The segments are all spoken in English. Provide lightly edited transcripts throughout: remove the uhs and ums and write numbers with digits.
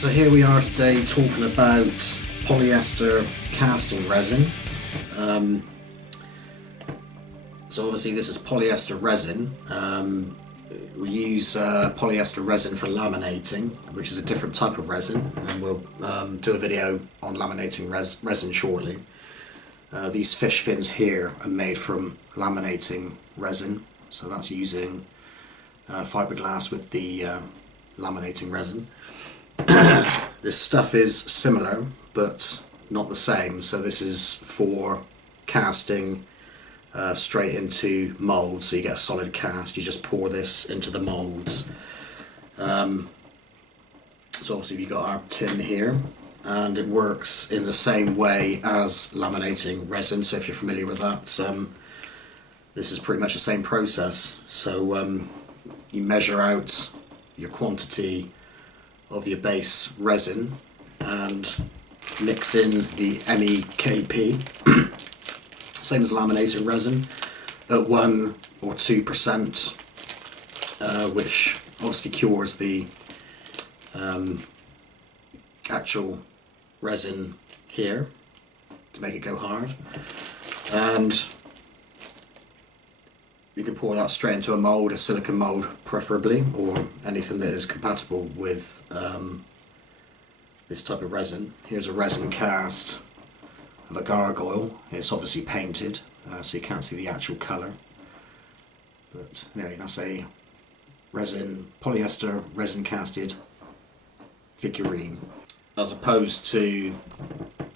So here we are today talking about polyester casting resin. So obviously this is polyester resin. We use polyester resin for laminating, which is a different type of resin, and we'll do a video on laminating resin shortly. These fish fins here are made from laminating resin, so that's using fiberglass with the laminating resin. This stuff is similar but not the same, so this is for casting straight into moulds, so you get a solid cast. You just pour this into the moulds. So obviously we've got our tin here, and it works in the same way as laminating resin, so if you're familiar with that, this is pretty much the same process. So you measure out your quantity of your base resin and mix in the MEKP, same as laminating resin, at 1 or 2%, which obviously cures the actual resin here to make it go hard. And you can pour that straight into a mould, a silicone mould preferably, or anything that is compatible with this type of resin. Here's a resin cast of a gargoyle. It's obviously painted, so you can't see the actual colour. But anyway, that's a polyester resin casted figurine, as opposed to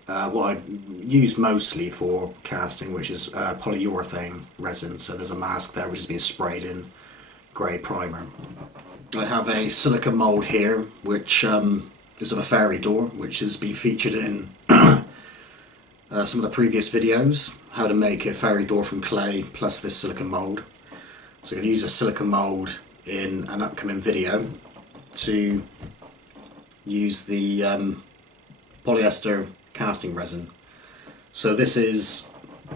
what I use mostly for casting, which is polyurethane resin. So there's a mask there which has been sprayed in grey primer. I have a silicone mould here, which is of a fairy door, which has been featured in some of the previous videos, how to make a fairy door from clay plus this silicone mould. So I'm going to use a silicone mould in an upcoming video to use the polyester casting resin. So this is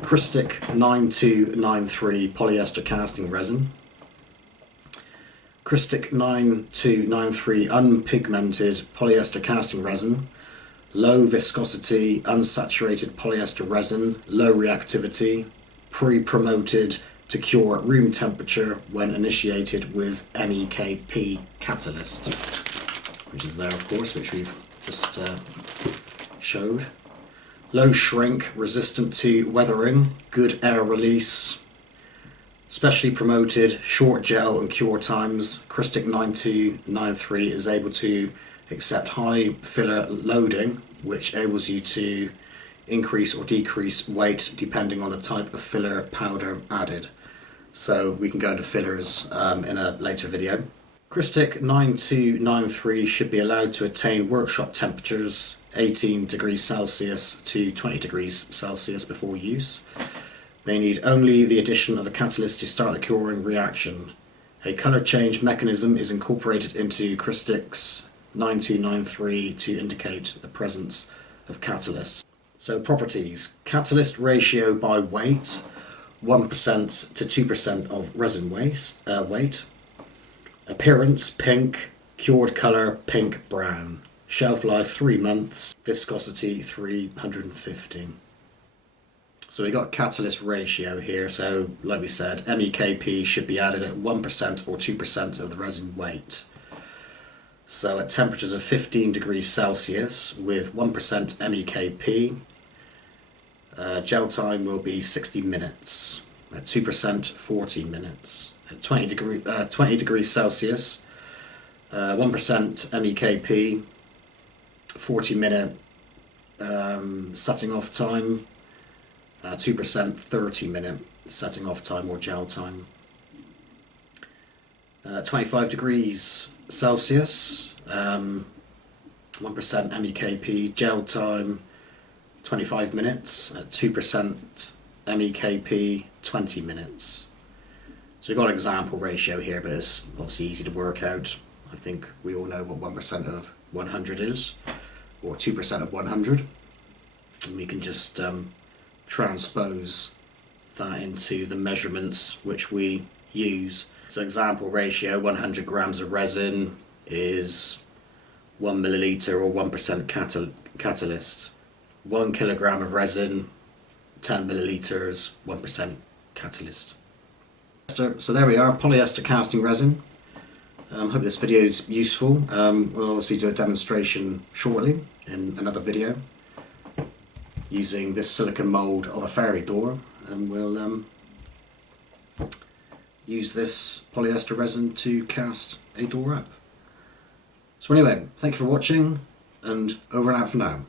Crystic 9293 polyester casting resin. Crystic 9293 unpigmented polyester casting resin. Low viscosity, unsaturated polyester resin, low reactivity, pre-promoted to cure at room temperature when initiated with MEKP catalyst, which is there of course, which we've just showed. Low shrink, resistant to weathering, good air release, specially promoted, short gel and cure times. Crystic 9293 is able to accept high filler loading, which enables you to increase or decrease weight depending on the type of filler powder added. So we can go into fillers in a later video. Crystic 9293 should be allowed to attain workshop temperatures 18 degrees Celsius to 20 degrees Celsius before use. They need only the addition of a catalyst to start the curing reaction. A colour change mechanism is incorporated into Crystic's 9293 to indicate the presence of catalysts. So properties: catalyst ratio by weight, 1% to 2% of resin weight. Appearance pink, cured colour pink brown. Shelf life 3 months. Viscosity 350. So we got catalyst ratio here. So like we said, MEKP should be added at 1% or 2% of the resin weight. So at temperatures of 15 degrees Celsius with 1% MEKP, gel time will be 60 minutes. At 2%, 40 minutes. At 20 degrees Celsius, 1% MEKP, 40-minute setting off time, 2% 30-minute setting off time or gel time. 25 degrees Celsius, 1% MEKP, gel time 25 minutes, at 2% MEKP, 20 minutes. So we've got an example ratio here, but it's obviously easy to work out. I think we all know what 1% of 100 is, or 2% of 100. And we can just transpose that into the measurements which we use. So example ratio, 100 grams of resin is 1 milliliter or 1% catalyst. 1 kilogram of resin, 10 milliliters, 1% catalyst. So there we are, polyester casting resin. Hope this video is useful. We'll obviously do a demonstration shortly in another video using this silicone mould of a fairy door, and we'll use this polyester resin to cast a door up. So anyway, thank you for watching, and over and out for now.